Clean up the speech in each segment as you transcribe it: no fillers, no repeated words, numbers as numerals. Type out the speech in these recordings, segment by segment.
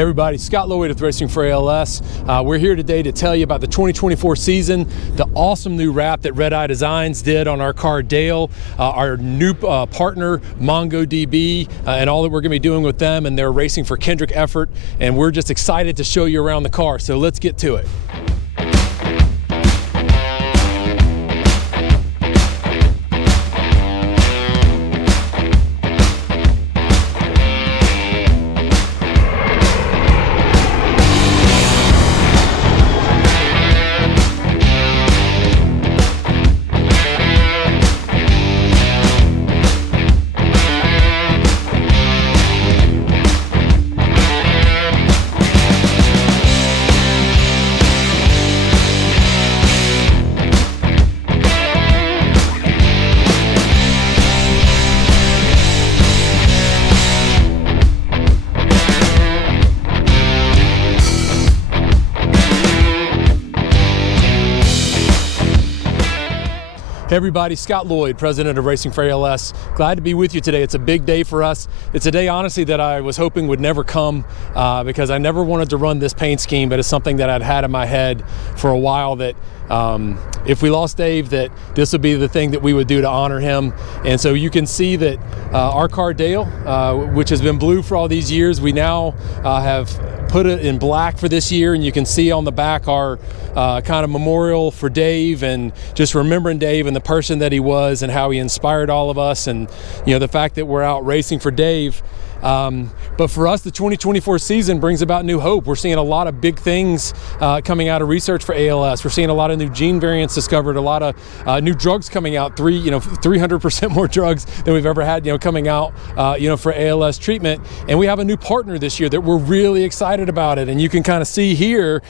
Hey everybody, Scott Lloyd with Racing for ALS. We're here today to tell you about the 2024 season, the awesome new wrap that Red Eye Designs did on our car Dale, our new partner MongoDB, and all that we're going to be doing with them and their Racing for Hendrick effort. And we're just excited to show you around the car, so let's get to it. Hey everybody, Scott Lloyd, president of Racing for ALS. Glad to be with you today. It's a big day for us. It's a day, honestly, that I was hoping would never come because I never wanted to run this paint scheme, but it's something that I'd had in my head for a while that if we lost Dave, that this would be the thing that we would do to honor him. And so you can see that our car Dale, which has been blue for all these years, we now have put it in black for this year, and you can see on the back our kind of memorial for Dave and just remembering Dave and the person that he was and how he inspired all of us, and you know, the fact that we're out racing for Dave. But for us, the 2024 season brings about new hope. We're seeing a lot of big things coming out of research for ALS. We're seeing a lot of new gene variants discovered, a lot of new drugs coming out, 300% more drugs than we've ever had, coming out, for ALS treatment. And we have a new partner this year that we're really excited about it. And you can kind of see here,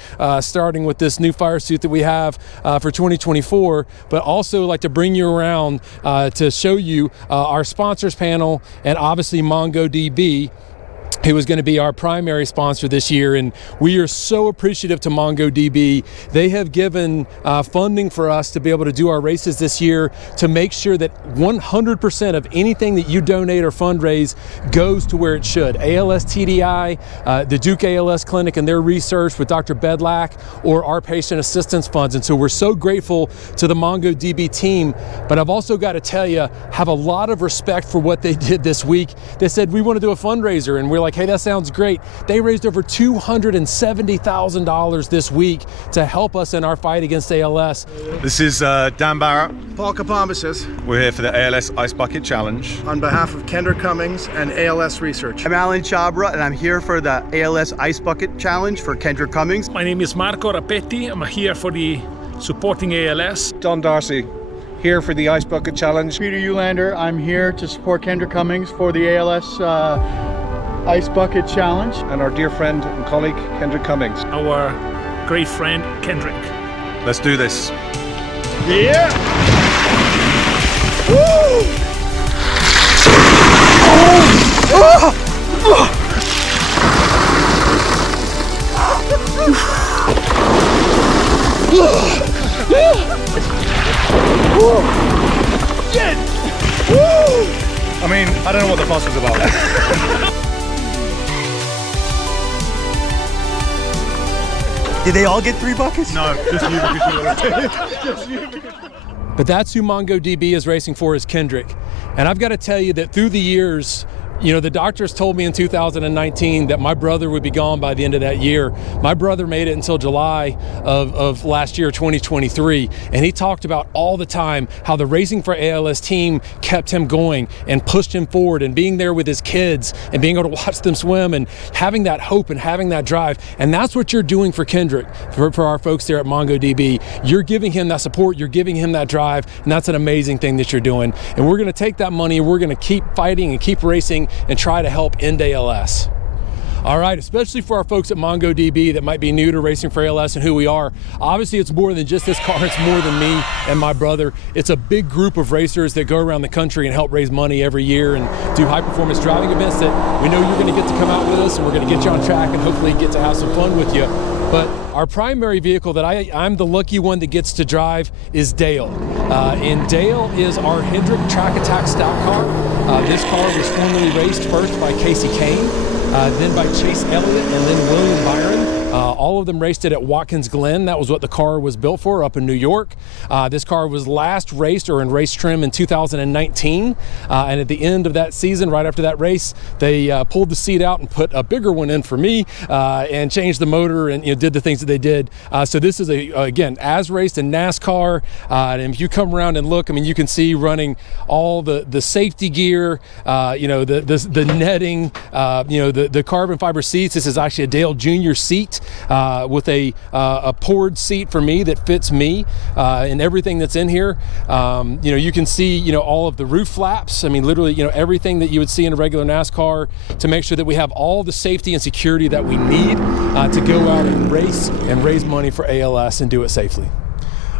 starting with this new fire suit that we have for 2024, but also like to bring you around to show you our sponsors panel and obviously MongoDB, who was going to be our primary sponsor this year. And we are so appreciative to MongoDB. They have given funding for us to be able to do our races this year to make sure that 100% of anything that you donate or fundraise goes to where it should. ALS TDI, the Duke ALS Clinic and their research with Dr. Bedlack, or our patient assistance funds. And so we're so grateful to the MongoDB team. But I've also got to tell you, have a lot of respect for what they did this week. They said, we want to do a fundraiser, and we're like, hey, that sounds great. They raised over $270,000 this week to help us in our fight against ALS. This is Dan Barrett. Paul Kapombasis. We're here for the ALS Ice Bucket Challenge. On behalf of Kendra Cummings and ALS Research. I'm Alan Chabra, and I'm here for the ALS Ice Bucket Challenge for Kendra Cummings. My name is Marco Rapetti. I'm here for the supporting ALS. Don Darcy, here for the Ice Bucket Challenge. Peter Eulander, I'm here to support Kendra Cummings for the ALS Ice Bucket Challenge. And our dear friend and colleague, Hendrick Cummings. Our great friend, Kendrick. Let's do this. Yeah! Woo! I mean, I don't know what the fuss was about. Did they all get 3 buckets? No, just you. But that's who MongoDB is racing for, is Kendrick. And I've got to tell you that through the years, the doctors told me in 2019 that my brother would be gone by the end of that year. My brother made it until July of last year, 2023. And he talked about all the time how the Racing for ALS team kept him going and pushed him forward, and being there with his kids and being able to watch them swim and having that hope and having that drive. And that's what you're doing for Kendrick, for our folks there at MongoDB. You're giving him that support, you're giving him that drive, and that's an amazing thing that you're doing. And we're gonna take that money, we're gonna keep fighting and keep racing and try to help end ALS. All right, especially for our folks at MongoDB that might be new to Racing for ALS and who we are. Obviously, it's more than just this car. It's more than me and my brother. It's a big group of racers that go around the country and help raise money every year and do high-performance driving events that we know you're going to get to come out with us, and we're going to get you on track and hopefully get to have some fun with you. But our primary vehicle that I'm the lucky one that gets to drive is Dale. And Dale is our Hendrick Track Attack stock car. This car was formerly raced first by Casey Kane. then by Chase Elliott, and then William Byron. All of them raced it at Watkins Glen. That was what the car was built for up in New York. This car was last raced or in race trim in 2019. And at the end of that season, right after that race, they pulled the seat out and put a bigger one in for me and changed the motor and did the things that they did. So this is, again, as raced in NASCAR. And if you come around and look, I mean, you can see running all the safety gear, the netting, the carbon fiber seats. This is actually a Dale Jr. seat. With a poured seat for me that fits me and everything that's in here. You can see all of the roof flaps. I mean, literally everything that you would see in a regular NASCAR to make sure that we have all the safety and security that we need to go out and race and raise money for ALS and do it safely.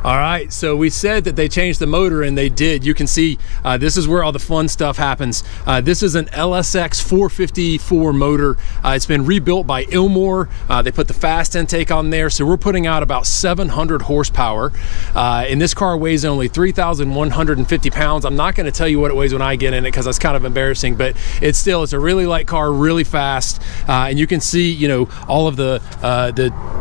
All right, so we said that they changed the motor, and they did. You can see this is where all the fun stuff happens. This is an LSX 454 motor. It's been rebuilt by Ilmor. They put the fast intake on there, so we're putting out about 700 horsepower. And this car weighs only 3,150 pounds. I'm not gonna tell you what it weighs when I get in it because that's kind of embarrassing, but it's a really light car, really fast. And you can see, all of the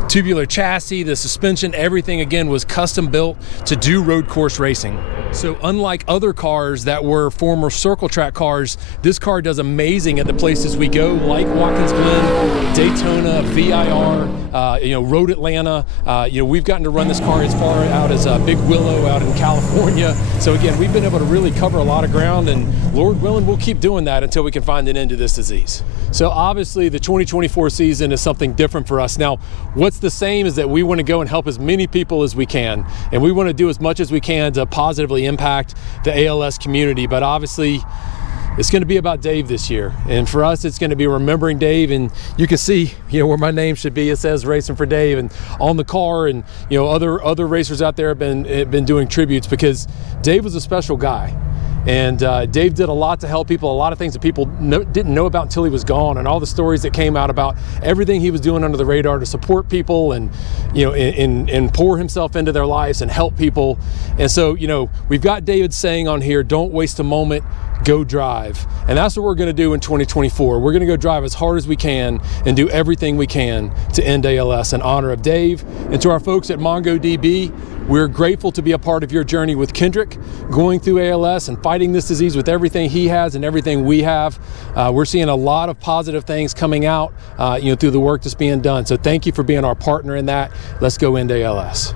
tubular chassis, the suspension, everything, again, was custom built to do road course racing. So unlike other cars that were former circle track cars, this car does amazing at the places we go, like Watkins Glen, Daytona, VIR, Road Atlanta. We've gotten to run this car as far out as Big Willow out in California. So again, we've been able to really cover a lot of ground, and Lord willing, we'll keep doing that until we can find an end to this disease. So obviously the 2024 season is something different for us. Now, what's the same is that we want to go and help as many people as we can. And we want to do as much as we can to positively impact the ALS community. But obviously, it's going to be about Dave this year. And for us, it's going to be remembering Dave. And you can see, where my name should be. It says Racing for Dave. And on the car, and other racers out there have been doing tributes, because Dave was a special guy. And Dave did a lot to help people, a lot of things that people didn't know about until he was gone, and all the stories that came out about everything he was doing under the radar to support people and, and pour himself into their lives and help people. And so, we've got David saying on here, don't waste a moment, go drive. And that's what we're going to do in 2024. We're going to go drive as hard as we can and do everything we can to end ALS in honor of Dave. And to our folks at MongoDB, we're grateful to be a part of your journey with Kendrick, going through ALS and fighting this disease with everything he has and everything we have. We're seeing a lot of positive things coming out, through the work that's being done. So thank you for being our partner in that. Let's go end ALS.